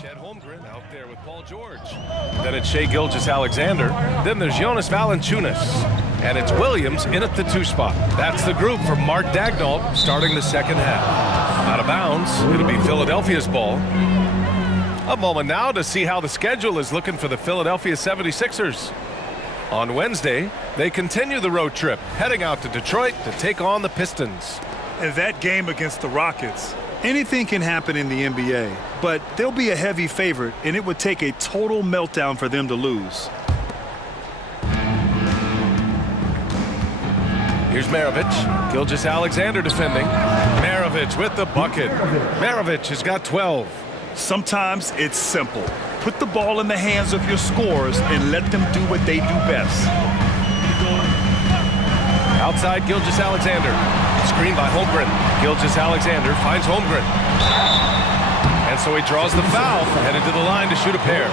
Chet Holmgren out there with Paul George. Then it's Shai Gilgeous-Alexander. Then there's Jonas Valanciunas. And it's Williams in at the 2 spot. That's the group for Mark Daigneault starting the second half. Out of bounds, it'll be Philadelphia's ball. A moment now to see how the schedule is looking for the Philadelphia 76ers. On Wednesday, they continue the road trip, heading out to Detroit to take on the Pistons. And that game against the Rockets, anything can happen in the NBA, but they'll be a heavy favorite, and it would take a total meltdown for them to lose. Here's Maravich. Gilgeous-Alexander defending. Maravich with the bucket. Maravich has got 12. Sometimes it's simple. Put the ball in the hands of your scorers and let them do what they do best. Outside Gilgeous-Alexander. Screen by Holmgren. Gilgeous-Alexander finds Holmgren. And so he draws the foul, headed to the line to shoot a pair.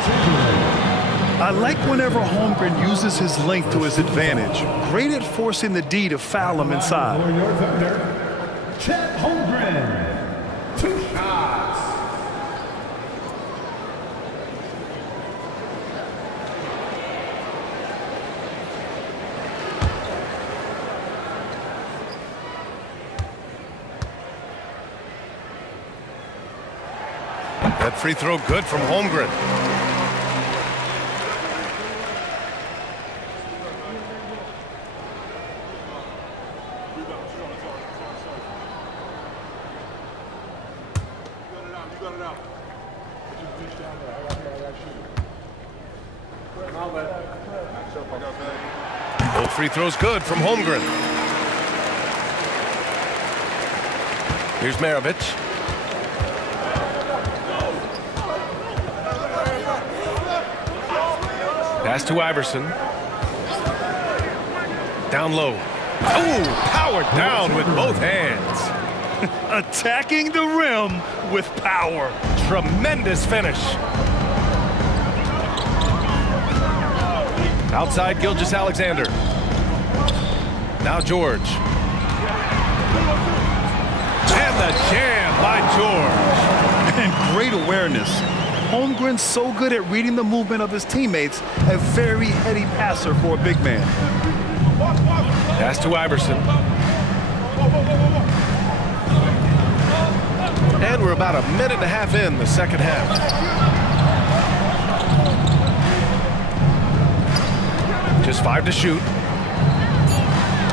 I like whenever Holmgren uses his length to his advantage. Great at forcing the D to foul him inside. For your thunder, Chet Holmgren. 2 shots. That free throw good from Holmgren. Both free throws good from Holmgren. Here's Maravich. Pass to Iverson. Down low. Oh, powered down with both hands. Attacking the rim with power. Tremendous finish. Outside Gilgeous-Alexander. Now George. And the jam by George. And great awareness. Holmgren's so good at reading the movement of his teammates, a very heady passer for a big man. Pass to Iverson. And we're about a minute and a half in the second half. Just 5 to shoot.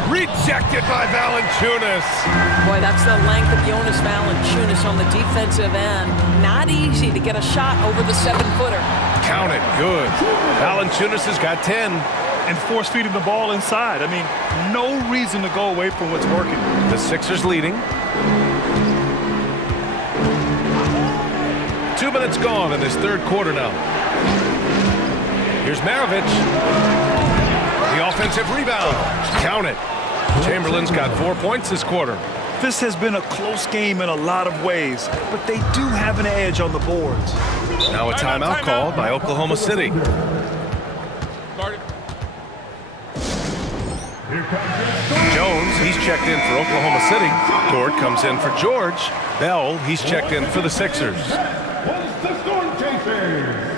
Rejected by Valanciunas. Boy, that's the length of Jonas Valanciunas on the defensive end. Not easy to get a shot over the 7-footer. Count it. Good. Valanciunas has got 10. And force feeding the ball inside. I mean, no reason to go away from what's working. The Sixers leading. 2 minutes gone in this third quarter now. Here's Maravich. The offensive rebound. Count it. Chamberlain's got 4 points this quarter. This has been a close game in a lot of ways, but they do have an edge on the boards. Now a timeout called by Oklahoma City. Jones, he's checked in for Oklahoma City. Gord comes in for George. Bell, he's checked in for the Sixers. The Storm Chasers.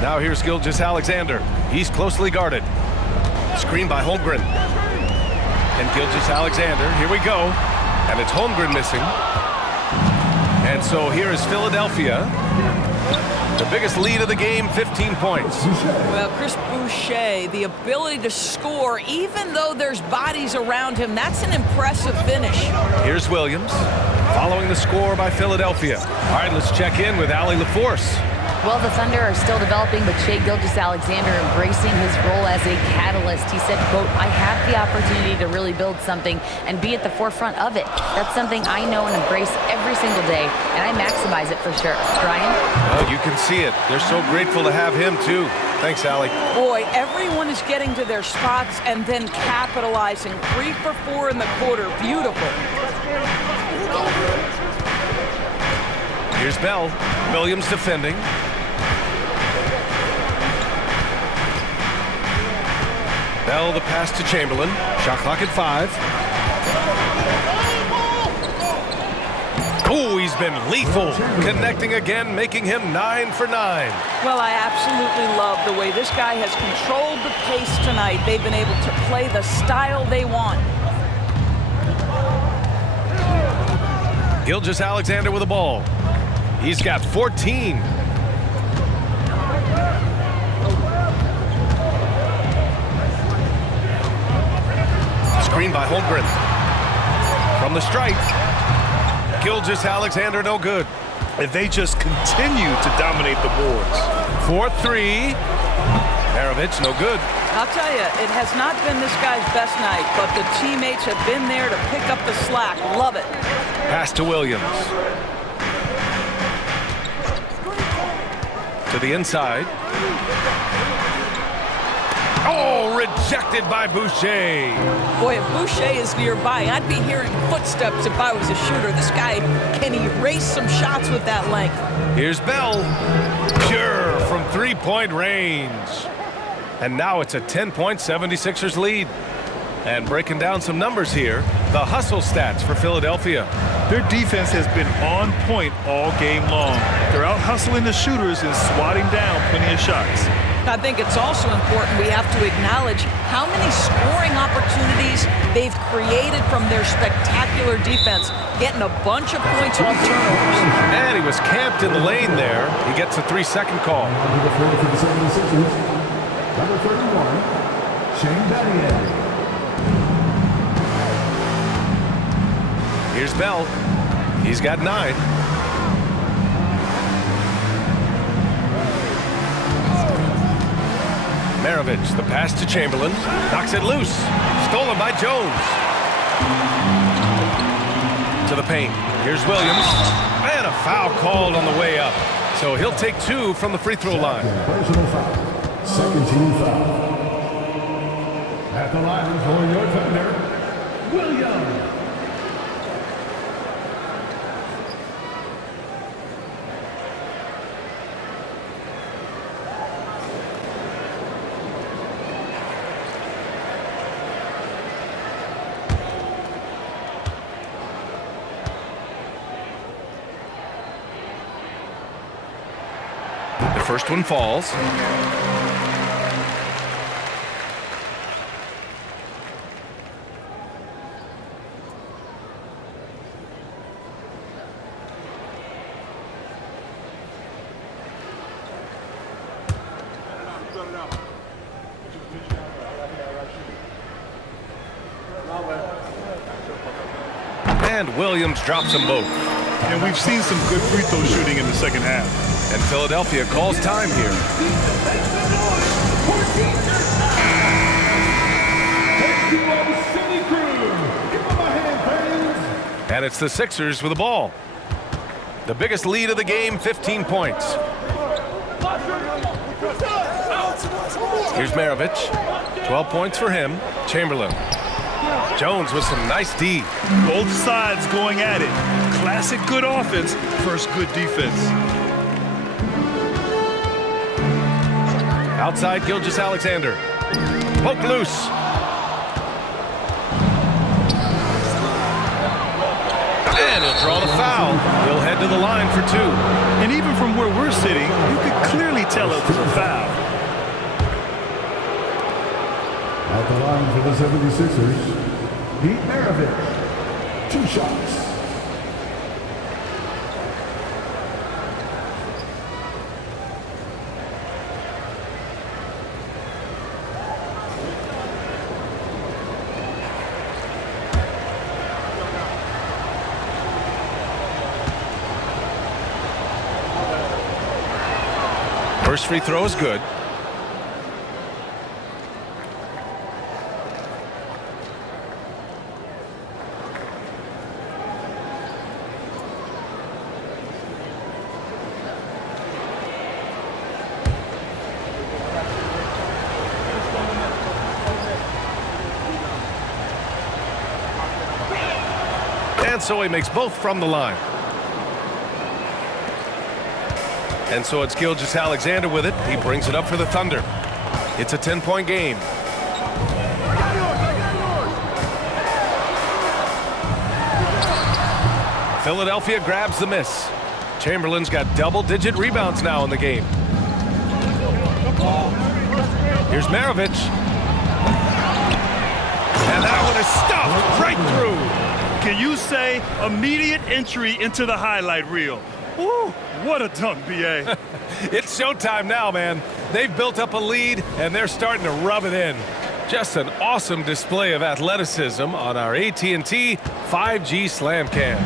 Now here's Gilgeous-Alexander. He's closely guarded. Screen by Holmgren. And Gilgeous-Alexander, here we go. And it's Holmgren missing. And so here is Philadelphia. The biggest lead of the game, 15 points. Well, Chris Boucher, the ability to score, even though there's bodies around him, that's an impressive finish. Here's Williams, following the score by Philadelphia. All right, let's check in with Allie LaForce. Well, the Thunder are still developing, but Shai Gilgeous-Alexander embracing his role as a catalyst. He said, quote, "I have the opportunity to really build something and be at the forefront of it. That's something I know and embrace every single day, and I maximize it for sure." Brian? Well, you can see it. They're so grateful to have him, too. Thanks, Allie. Boy, everyone is getting to their spots and then capitalizing. 3 for 4 in the quarter. Beautiful. Here's Bell. Williams defending. Bell the pass to Chamberlain. Shot clock at 5. Oh, he's been lethal. Connecting again, making him 9 for 9. Well, I absolutely love the way this guy has controlled the pace tonight. They've been able to play the style they want. Gilgeous-Alexander with the ball. He's got 14. Screen by Holmgren. From the stripe. Gilgeous-Alexander no good. And they just continue to dominate the boards. 4-3. Maravich no good. I'll tell you, it has not been this guy's best night, but the teammates have been there to pick up the slack. Love it. Pass to Williams. To the inside. Oh, rejected by Boucher. Boy, if Boucher is nearby, I'd be hearing footsteps if I was a shooter. This guy can erase some shots with that length. Here's Bell. Pure from three-point range. And now it's a 10-point 76ers lead. And breaking down some numbers here, the hustle stats for Philadelphia. Their defense has been on point all game long. They're out hustling the shooters and swatting down plenty of shots. I think it's also important we have to acknowledge how many scoring opportunities they've created from their spectacular defense, getting a bunch of points off turnovers. And he was camped in the lane there. He gets a 3-second call. Number 4 for the 76ers. Number 31, Shane Battier. Here's Bell. He's got 9. Maravich, the pass to Chamberlain. Knocks it loose. Stolen by Jones. To the paint. Here's Williams. And a foul called on the way up. So he'll take 2 from the free throw line. Personal foul. Second team foul. At the line for your defender, Williams. The first one falls. And Williams drops them both. And we've seen some good free throw shooting in the second half. And Philadelphia calls time here. And it's the Sixers with the ball. The biggest lead of the game, 15 points. Here's Maravich. 12 points for him. Chamberlain. Jones with some nice D. Both sides going at it. Classic good offense versus good defense. Outside Gilgeous-Alexander. Poke loose. And he'll draw the foul. He'll head to the line for 2. And even from where we're sitting, you could clearly tell it was a foul. At the line for the 76ers, Pete Maravich. 2 shots. First free throw is good. And so he makes both from the line. And so it's Gilgeous-Alexander with it. He brings it up for the Thunder. It's a 10-point game. Philadelphia grabs the miss. Chamberlain's got double-digit rebounds now in the game. Here's Maravich. And that one is stuffed right through. Can you say immediate entry into the highlight reel? Woo, what a dunk, B.A. It's showtime now, man. They've built up a lead, and they're starting to rub it in. Just an awesome display of athleticism on our AT&T 5G Slam Cam.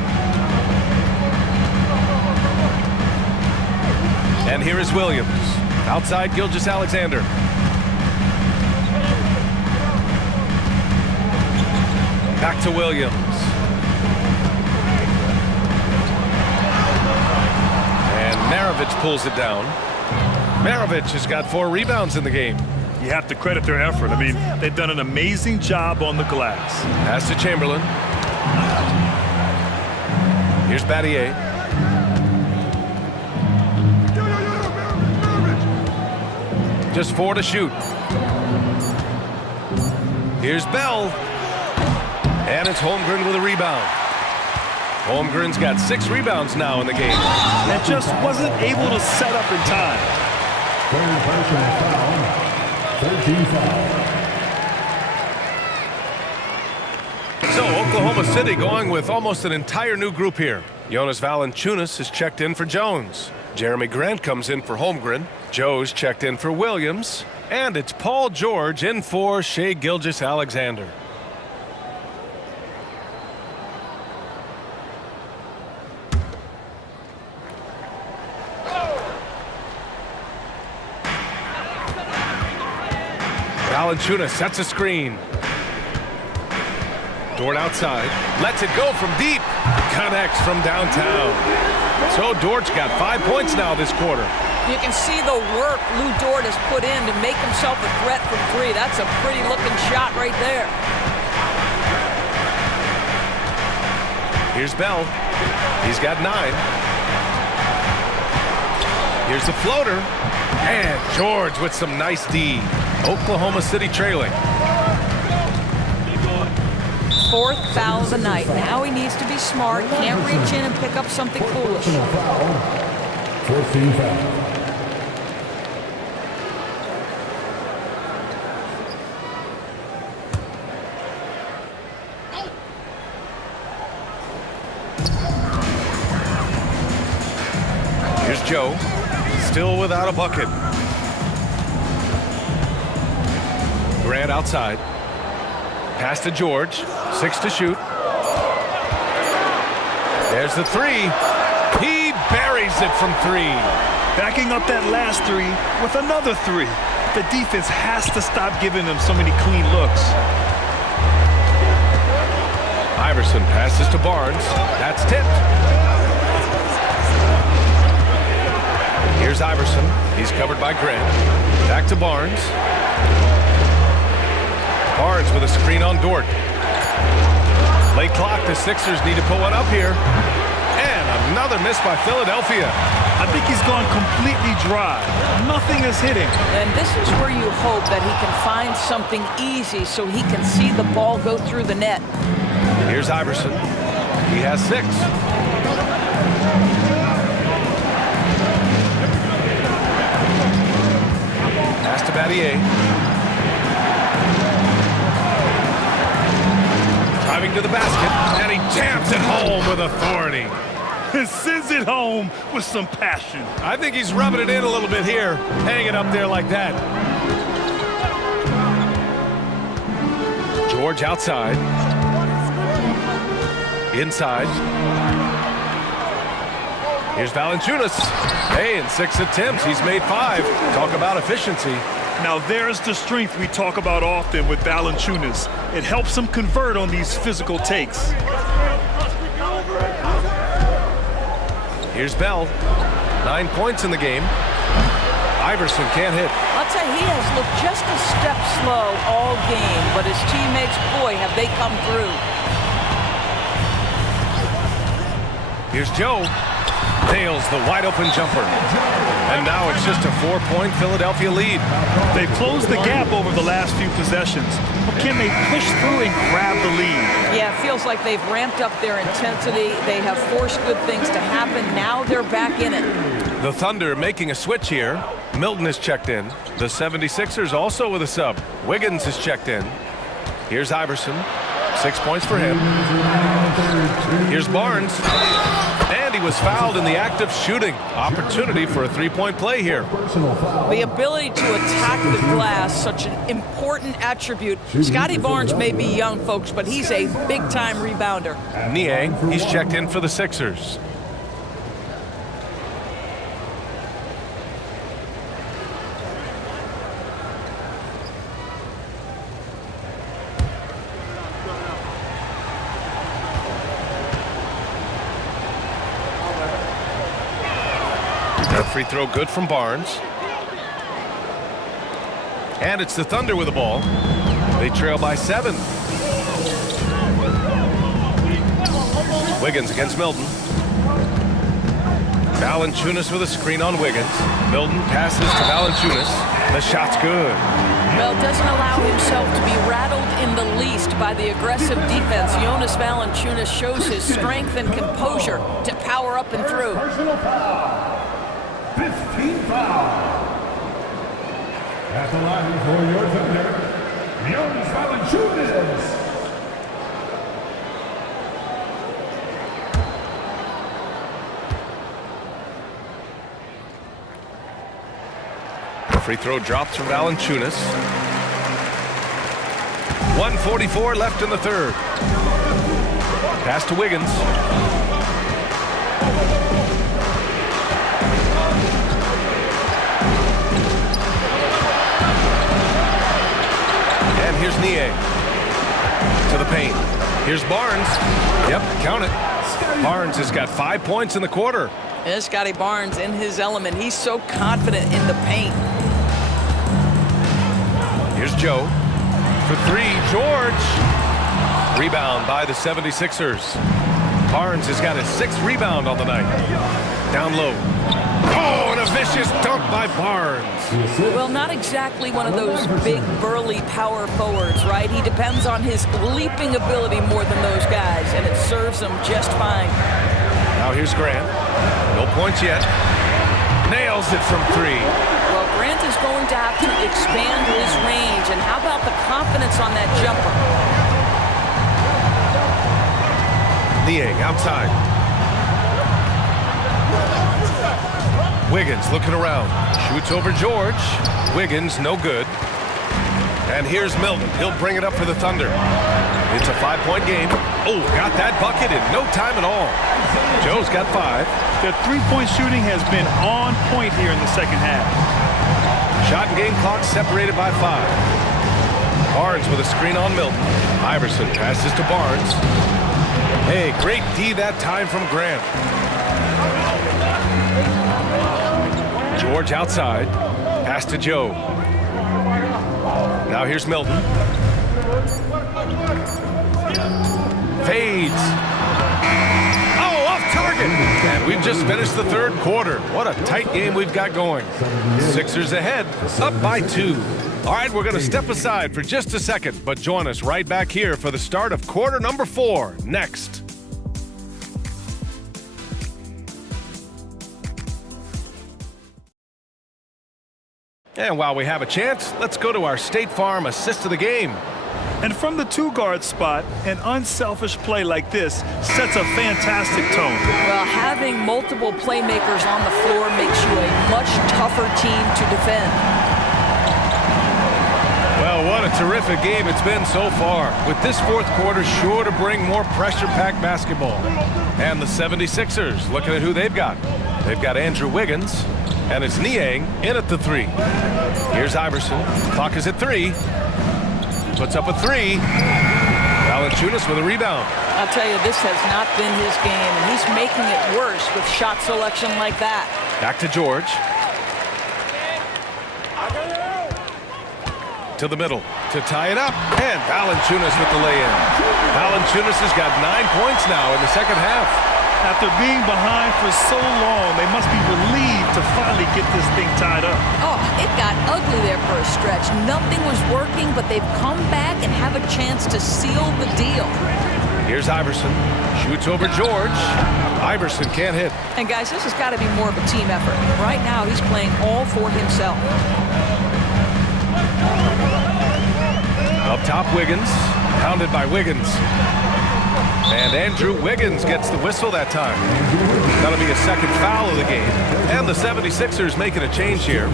And here is Williams. Outside Gilgeous-Alexander. Back to Williams. And Maravich pulls it down. Maravich has got 4 rebounds in the game. You have to credit their effort. I mean, they've done an amazing job on the glass. Pass to Chamberlain. Here's Battier. Just 4 to shoot. Here's Bell. And it's Holmgren with a rebound. Holmgren's got 6 rebounds now in the game. And just wasn't able to set up in time. Third personal foul. 13 foul. So Oklahoma City going with almost an entire new group here. Jonas Valanciunas is checked in for Jones. Jeremy Grant comes in for Holmgren. Joe's checked in for Williams. And it's Paul George in for Shai Gilgeous-Alexander. Valanciunas sets a screen. Dort outside. Lets it go from deep. Connects from downtown. So Dort's got 5 points now this quarter. You can see the work Lou Dort has put in to make himself a threat from 3. That's a pretty looking shot right there. Here's Bell. He's got 9. Here's the floater. And George with some nice D. Oklahoma City trailing. 4th foul of the night. Now he needs to be smart. Can't reach in and pick up something foolish. Personal foul. 15 foul. Here's Joe. Still without a bucket. Grant outside. Pass to George. 6 to shoot. There's the 3. He buries it from 3. Backing up that last 3 with another 3. The defense has to stop giving them so many clean looks. Iverson passes to Barnes. That's tipped. Here's Iverson. He's covered by Grant. Back to Barnes. Barnes with a screen on Dort. Late clock. The Sixers need to put one up here. And another miss by Philadelphia. I think he's gone completely dry. Nothing is hitting. And this is where you hope that he can find something easy so he can see the ball go through the net. Here's Iverson. He has 6. Pass to Battier. Driving to the basket, and he jams it home with authority. And sends it home with some passion. I think he's rubbing it in a little bit here, hanging it up there like that. George outside. Inside. Here's Valanciunas. Hey, in 6 attempts, he's made 5. Talk about efficiency. Now there's the strength we talk about often with Valanciunas. It helps him convert on these physical takes. Here's Bell. 9 points in the game. Iverson can't hit. I'll tell you, he has looked just a step slow all game, but his teammates, boy, have they come through. Here's Joe. nails the wide-open jumper. And now it's just a 4-point Philadelphia lead. They've closed the gap over the last few possessions. But can they push through and grab the lead? Yeah, it feels like they've ramped up their intensity. They have forced good things to happen. Now they're back in it. The Thunder making a switch here. Milton is checked in. The 76ers also with a sub. Wiggins is checked in. Here's Iverson. 6 points for him. Here's Barnes. And he was fouled in the act of shooting. Opportunity for a three-point play here. The ability to attack the glass, such an important attribute. Scotty Barnes may be young, folks, but he's a big-time rebounder. Niang, he's checked in for the Sixers. Free throw good from Barnes. And it's the Thunder with the ball. They trail by 7. Wiggins against Milton. Valanciunas with a screen on Wiggins. Milton passes to Valanciunas. The shot's good. Well, doesn't allow himself to be rattled in the least by the aggressive defense. Jonas Valanciunas shows his strength and composure to power up and through. Personal foul. 15 foul. At the line for your Thunder, Jonas Valanciunas. Free throw drops from Valanciunas. 1:44 left in the third. Pass to Wiggins. And here's Niang to the paint. Here's Barnes. Yep, count it. Barnes has got 5 points in the quarter. And Scotty Barnes in his element. He's so confident in the paint. Here's Joe for 3. George. Rebound by the 76ers. Barnes has got his 6th rebound on the night. Down low. Oh, and a vicious dunk by Barnes. Well, not exactly one of those big, burly power forwards, right? He depends on his leaping ability more than those guys, and it serves him just fine. Now here's Grant. No points yet. Nails it from 3. Well, Grant is going to have to expand his range, and how about the confidence on that jumper? Niang outside. Wiggins looking around. Shoots over George. Wiggins, no good. And here's Milton. He'll bring it up for the Thunder. It's a 5-point game. Oh, got that bucket in no time at all. Joe's got 5. Their three-point shooting has been on point here in the second half. Shot and game clock separated by 5. Barnes with a screen on Milton. Iverson passes to Barnes. Hey, great D that time from Grant. George outside. Pass to Joe. Now here's Milton. Fades. Oh, off target. And we've just finished the third quarter. What a tight game we've got going. Sixers ahead, up by 2. All right, we're going to step aside for just a second, but join us right back here for the start of quarter number 4 next. And while we have a chance, let's go to our State Farm assist of the game. And from the 2-guard spot, an unselfish play like this sets a fantastic tone. Well, having multiple playmakers on the floor makes you a much tougher team to defend. Well, what a terrific game it's been so far, with this fourth quarter sure to bring more pressure-packed basketball. And the 76ers, looking at who they've got. They've got Andrew Wiggins, and it's Niang in at the 3. Here's Iverson. Clock is at 3. Puts up a 3. Valanciunas with a rebound. I'll tell you, this has not been his game, and he's making it worse with shot selection like that. Back to George. To the middle to tie it up, and Valanciunas with the lay-in. Valanciunas has got 9 points now in the second half. After being behind for so long, they must be relieved to finally get this thing tied up. Oh, it got ugly there for a stretch. Nothing was working, but they've come back and have a chance to seal the deal. Here's Iverson. Shoots over George. Iverson can't hit. And guys, this has got to be more of a team effort. Right now, he's playing all for himself. Up top, Wiggins. Pounded by Wiggins. And Andrew Wiggins gets the whistle that time. That'll be a second foul of the game. And the 76ers making a change here.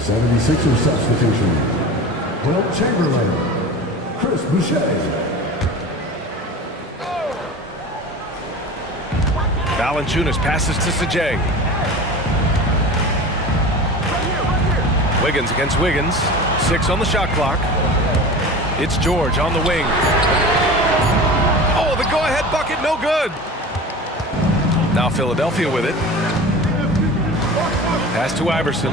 76er substitution. Will Chamberlain. Chris Boucher. Valanciunas passes to SGA. Wiggins against Wiggins. 6 on the shot clock. It's George on the wing. Oh, the go-ahead bucket, no good. Now Philadelphia with it. Pass to Iverson.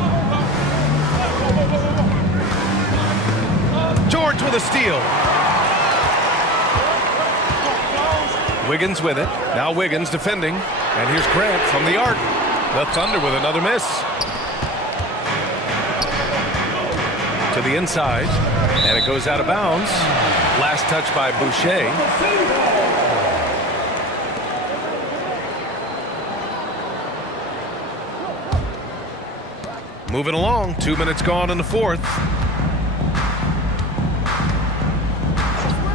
George with a steal. Wiggins with it. Now Wiggins defending. And here's Grant from the arc. The Thunder with another miss. To the inside. And it goes out of bounds. Last touch by Boucher. Moving along. 2 minutes gone in the fourth.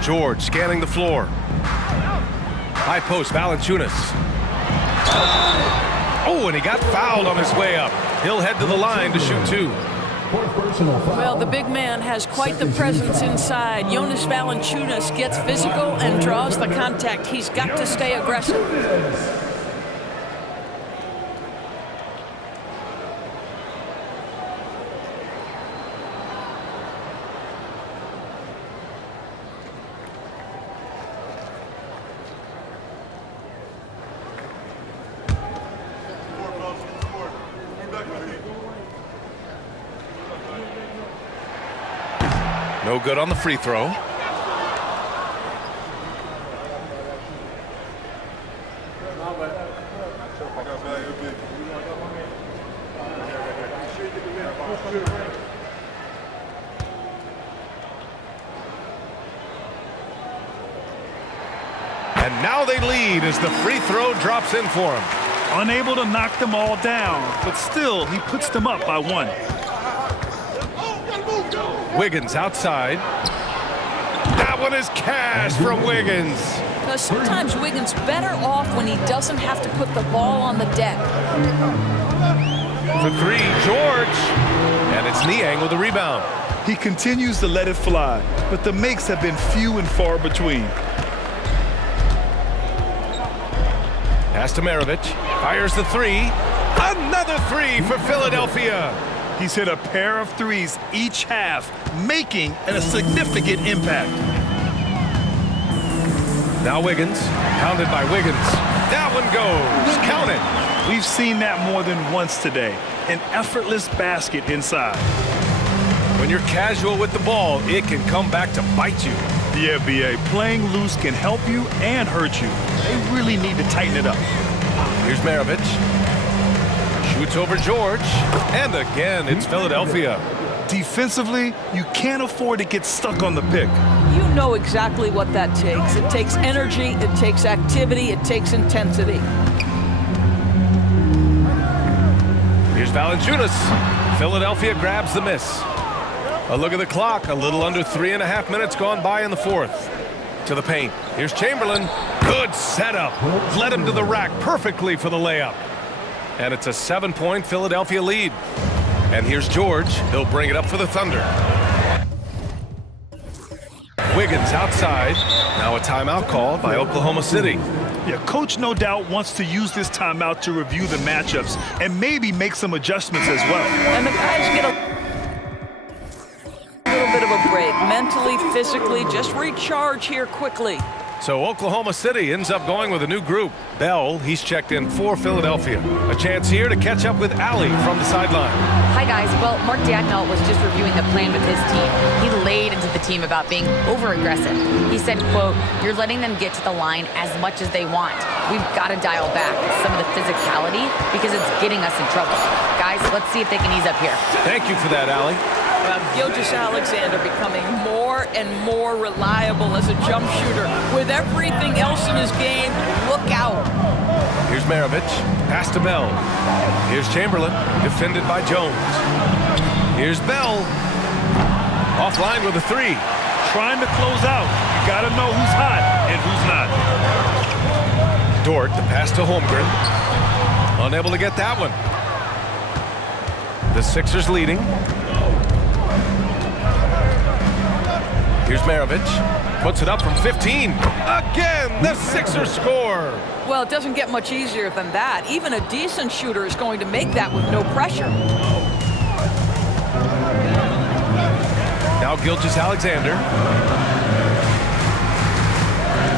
George scanning the floor. High post, Valanciunas. Oh, and he got fouled on his way up. He'll head to the line to shoot 2. Well, the big man has quite the presence inside. Jonas Valanciunas gets physical and draws the contact. He's got to stay aggressive. No good on the free throw. And now they lead as the free throw drops in for him. Unable to knock them all down, but still, he puts them up by 1. Wiggins outside. That one is cash from Wiggins. Sometimes Wiggins better off when he doesn't have to put the ball on the deck. For 3, George. And it's Niang with the rebound. He continues to let it fly, but the makes have been few and far between. Pass to Maravich. Fires the 3. Another 3 for Philadelphia. He's hit a pair of threes each half, making a significant impact. Now Wiggins, pounded by Wiggins. That one goes. Count it. We've seen that more than once today. An effortless basket inside. When you're casual with the ball, it can come back to bite you. The NBA, playing loose can help you and hurt you. They really need to tighten it up. Here's Maravich. Shoots over George. And again, it's Philadelphia. Defensively, you can't afford to get stuck on the pick. You know exactly what that takes. It takes energy, it takes activity, it takes intensity. Here's Valanciunas. Philadelphia grabs the miss. A look at the clock. A little under 3.5 minutes gone by in the fourth. To the paint. Here's Chamberlain. Good setup. Led him to the rack perfectly for the layup. And it's a 7-point Philadelphia lead. And here's George. He'll bring it up for the Thunder. Wiggins outside. Now a timeout called by Oklahoma City. Yeah, coach no doubt wants to use this timeout to review the matchups and maybe make some adjustments as well. And the guys get a little bit of a break. Mentally, physically, just recharge here quickly. So Oklahoma City ends up going with a new group. Bell, he's checked in for Philadelphia. A chance here to catch up with Allie from the sideline. Hi, guys. Well, Mark Daigneault was just reviewing the plan with his team. He laid into the team about being over-aggressive. He said, quote, "You're letting them get to the line as much as they want. We've got to dial back some of the physicality because it's getting us in trouble. Guys, let's see if they can ease up here." Thank you for that, Allie. Gilgeous-Alexander becoming more and more reliable as a jump shooter. With everything else in his game, look out. Here's Maravich, pass to Bell. Here's Chamberlain, defended by Jones. Here's Bell, offline with a three. Trying to close out. You got to know who's hot and who's not. Dort, the pass to Holmgren. Unable to get that one. The Sixers leading. Here's Maravich, puts it up from 15. Again, the Sixers score. Well, it doesn't get much easier than that. Even a decent shooter is going to make that with no pressure. Now Gilgeous-Alexander.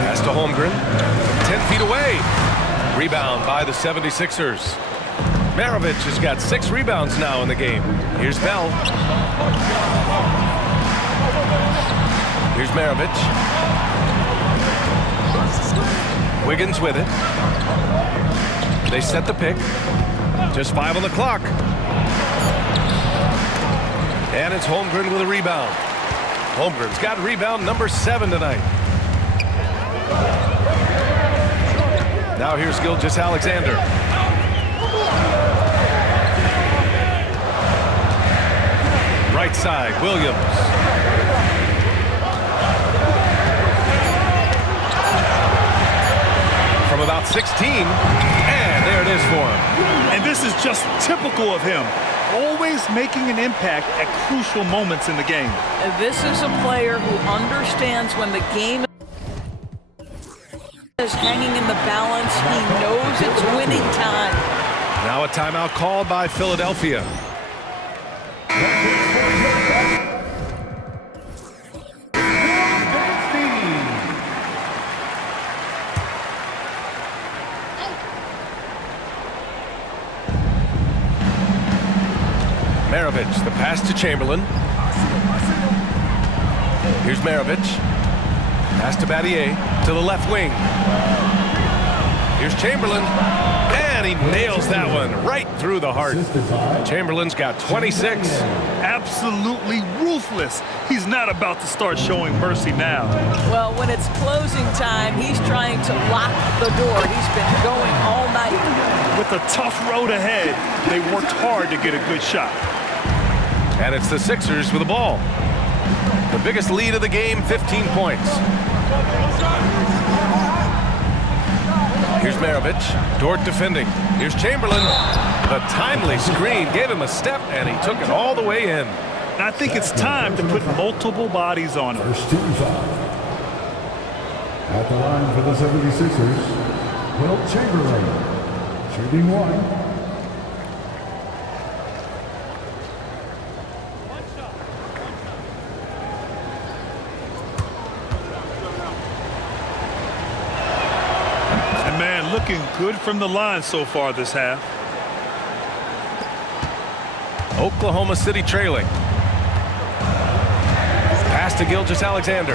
Pass to Holmgren, 10 feet away. Rebound by the 76ers. Maravich has got 6 rebounds now in the game. Here's Bell. Here's Maravich. Wiggins with it. They set the pick. Just 5 on the clock. And it's Holmgren with a rebound. Holmgren's got rebound number 7 tonight. Now here's Gilgeous-Alexander. Right side, Williams. From about 16, and there it is for him. And this is just typical of him. Always making an impact at crucial moments in the game. This is a player who understands when the game is hanging in the balance. He knows it's winning time. Now a timeout called by Philadelphia. Maravich, the pass to Chamberlain. Here's Maravich. Pass to Battier to the left wing. Here's Chamberlain. And he nails that one right through the heart. Chamberlain's got 26. Absolutely ruthless. He's not about to start showing mercy now. Well, when it's closing time, he's trying to lock the door. He's been going all night. With a tough road ahead, they worked hard to get a good shot. And it's the Sixers with the ball. The biggest lead of the game, 15 points. Here's Maravich. Dort defending. Here's Chamberlain. The timely screen gave him a step, and he took it all the way in. And I think it's time to put multiple bodies on him. First team foul. At the line for the 76ers, Will Chamberlain, shooting 1. Looking good from the line so far this half. Oklahoma City trailing. Pass to Gilgeous-Alexander.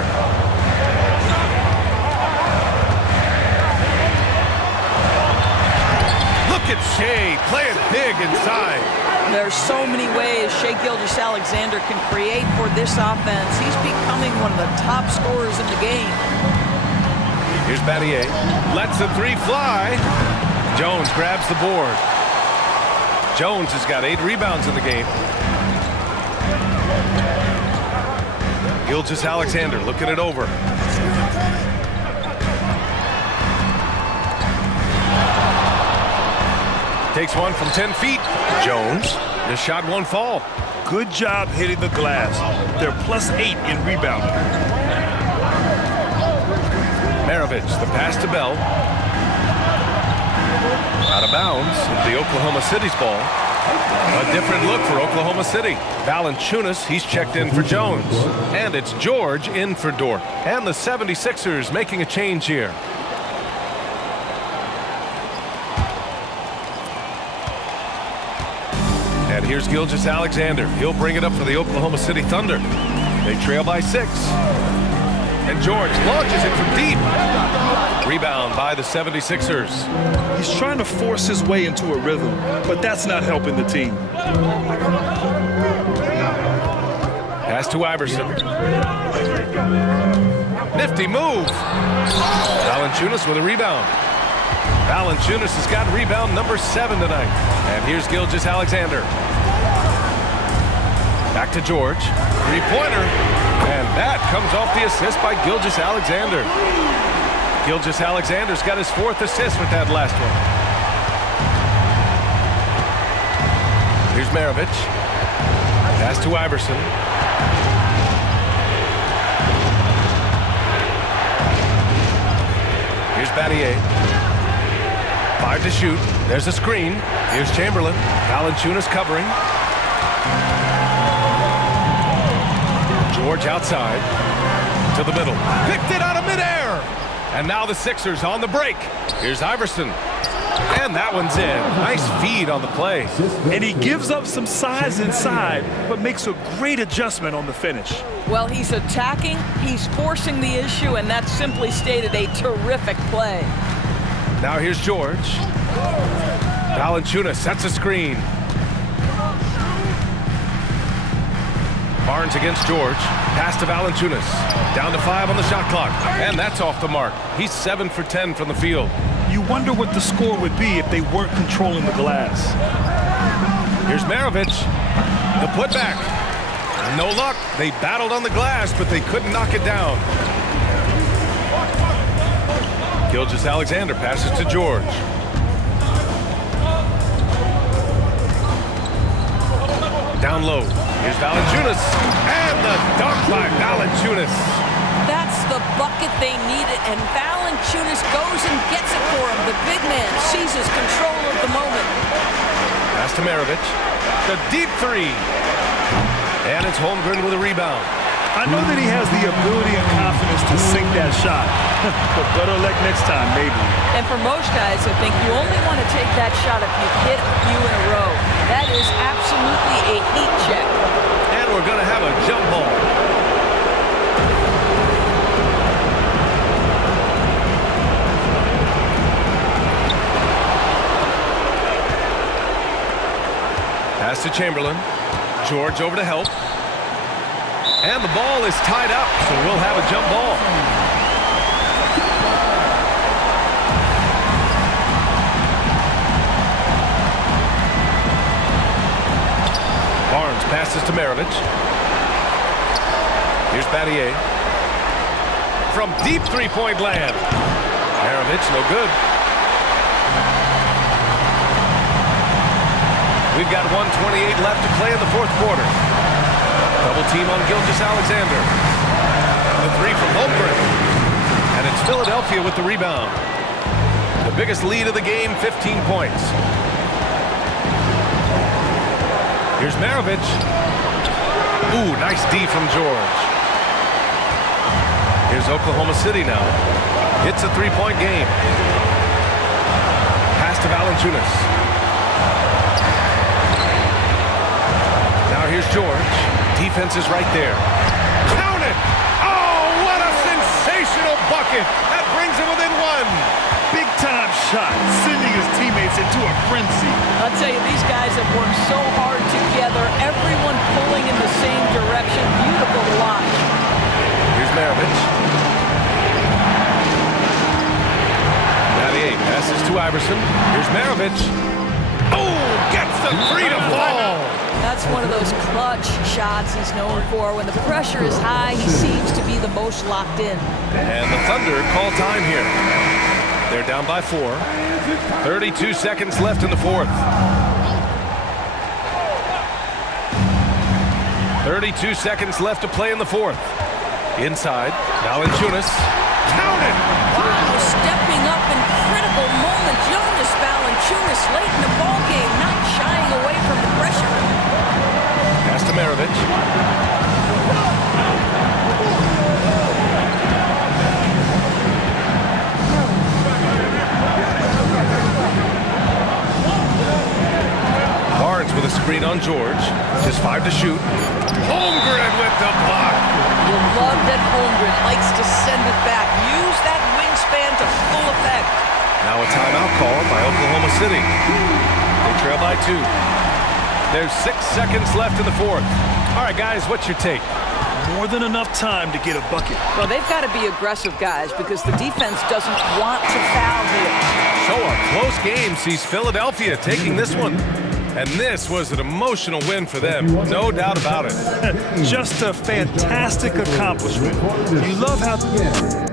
Look at Shea playing big inside. There's so many ways Shea Gilgeous-Alexander can create for this offense. He's becoming one of the top scorers in the game. Here's Battier. Lets the three fly. Jones grabs the board. Jones has got 8 rebounds in the game. Gilgeous-Alexander looking it over. Takes one from 10 feet. Jones. This shot won't fall. Good job hitting the glass. They're +8 in rebounding. Maravich, the pass to Bell. Out of bounds, the Oklahoma City's ball. A different look for Oklahoma City. Valanciunas, he's checked in for Jones. And it's George in for Dort. And the 76ers making a change here. And here's Gilgeous-Alexander. He'll bring it up for the Oklahoma City Thunder. They trail by 6. And George launches it from deep. Rebound by the 76ers. He's trying to force his way into a rhythm, but that's not helping the team. Pass to Iverson. Nifty move. Valanciunas with a rebound. Valanciunas has got rebound number 7 tonight. And here's Gilgeous-Alexander. Back to George. Three-pointer. And that comes off the assist by Gilgeous-Alexander. Gilgeous-Alexander's got his 4th assist with that last one. Here's Maravich. Pass to Iverson. Here's Battier. 5 to shoot. There's a screen. Here's Chamberlain. Valanciunas covering. George outside. To the middle. Picked it out of midair. And now the Sixers on the break. Here's Iverson. And that one's in. Nice feed on the play. And he gives up some size inside, but makes a great adjustment on the finish. Well, he's attacking, he's forcing the issue, and that's simply stated a terrific play. Now here's George. Valanciunas sets a screen. Barnes against George. Pass to Valanciunas. Down to 5 on the shot clock. And that's off the mark. He's 7 for 10 from the field. You wonder what the score would be if they weren't controlling the glass. Here's Maravich. The putback. No luck. They battled on the glass, but they couldn't knock it down. Gilgeous-Alexander passes to George. Down low. Here's Valanciunas. And the dunk by Valanciunas. That's the bucket they needed, and Valanciunas goes and gets it for him. The big man seizes control of the moment. Pass to Maravich. The deep 3. And it's Holmgren with a rebound. I know that he has the ability and confidence to sink that shot, but better luck next time, maybe. And for most guys, I think you only want to take that shot if you've hit a few in a row. That is absolutely a heat check. And we're going to have a jump ball. Pass to Chamberlain. George over to help. And the ball is tied up, so we'll have a jump ball. Barnes passes to Maravich. Here's Battier. From deep three-point land. Maravich, no good. We've got 1:28 left to play in the 4th quarter. Double team on Gilgeous-Alexander. The 3 from Holmgren. And it's Philadelphia with the rebound. The biggest lead of the game, 15 points. Here's Maravich. Ooh, nice D from George. Here's Oklahoma City now. It's a 3-point game. Pass to Valanciunas. Now here's George. Defense is right there. Count it! Oh, what a sensational bucket! That brings him within 1. Big-time shot, sending his teammates into a frenzy. I'll tell you, these guys have worked so hard together, everyone pulling in the same direction. Beautiful to watch. Here's Maravich. Battier passes to Iverson. Here's Maravich. Oh, gets the 3 to fall. That's one of those clutch shots he's known for. When the pressure is high, he seems to be the most locked in. And the Thunder call time here. They're down by 4. 32 seconds left in the 4th. 32 seconds left to play in the 4th. Inside, Valanciunas. Count it! Wow, stepping up in critical moments. Jonas Valanciunas late in the ballgame, not shying away from the pressure. Pass to Maravich. Barnes with a screen on George. Just 5 to shoot. Holmgren with the block. You love that Holmgren likes to send it back. Use that wingspan to full effect. Now a timeout called by Oklahoma City. They trail by 2. There's 6 seconds left in the fourth. All right, guys, what's your take? More than enough time to get a bucket. Well, they've got to be aggressive, guys, because the defense doesn't want to foul here. So a close game sees Philadelphia taking this one. And this was an emotional win for them, no doubt about it. Just a fantastic accomplishment. You love how...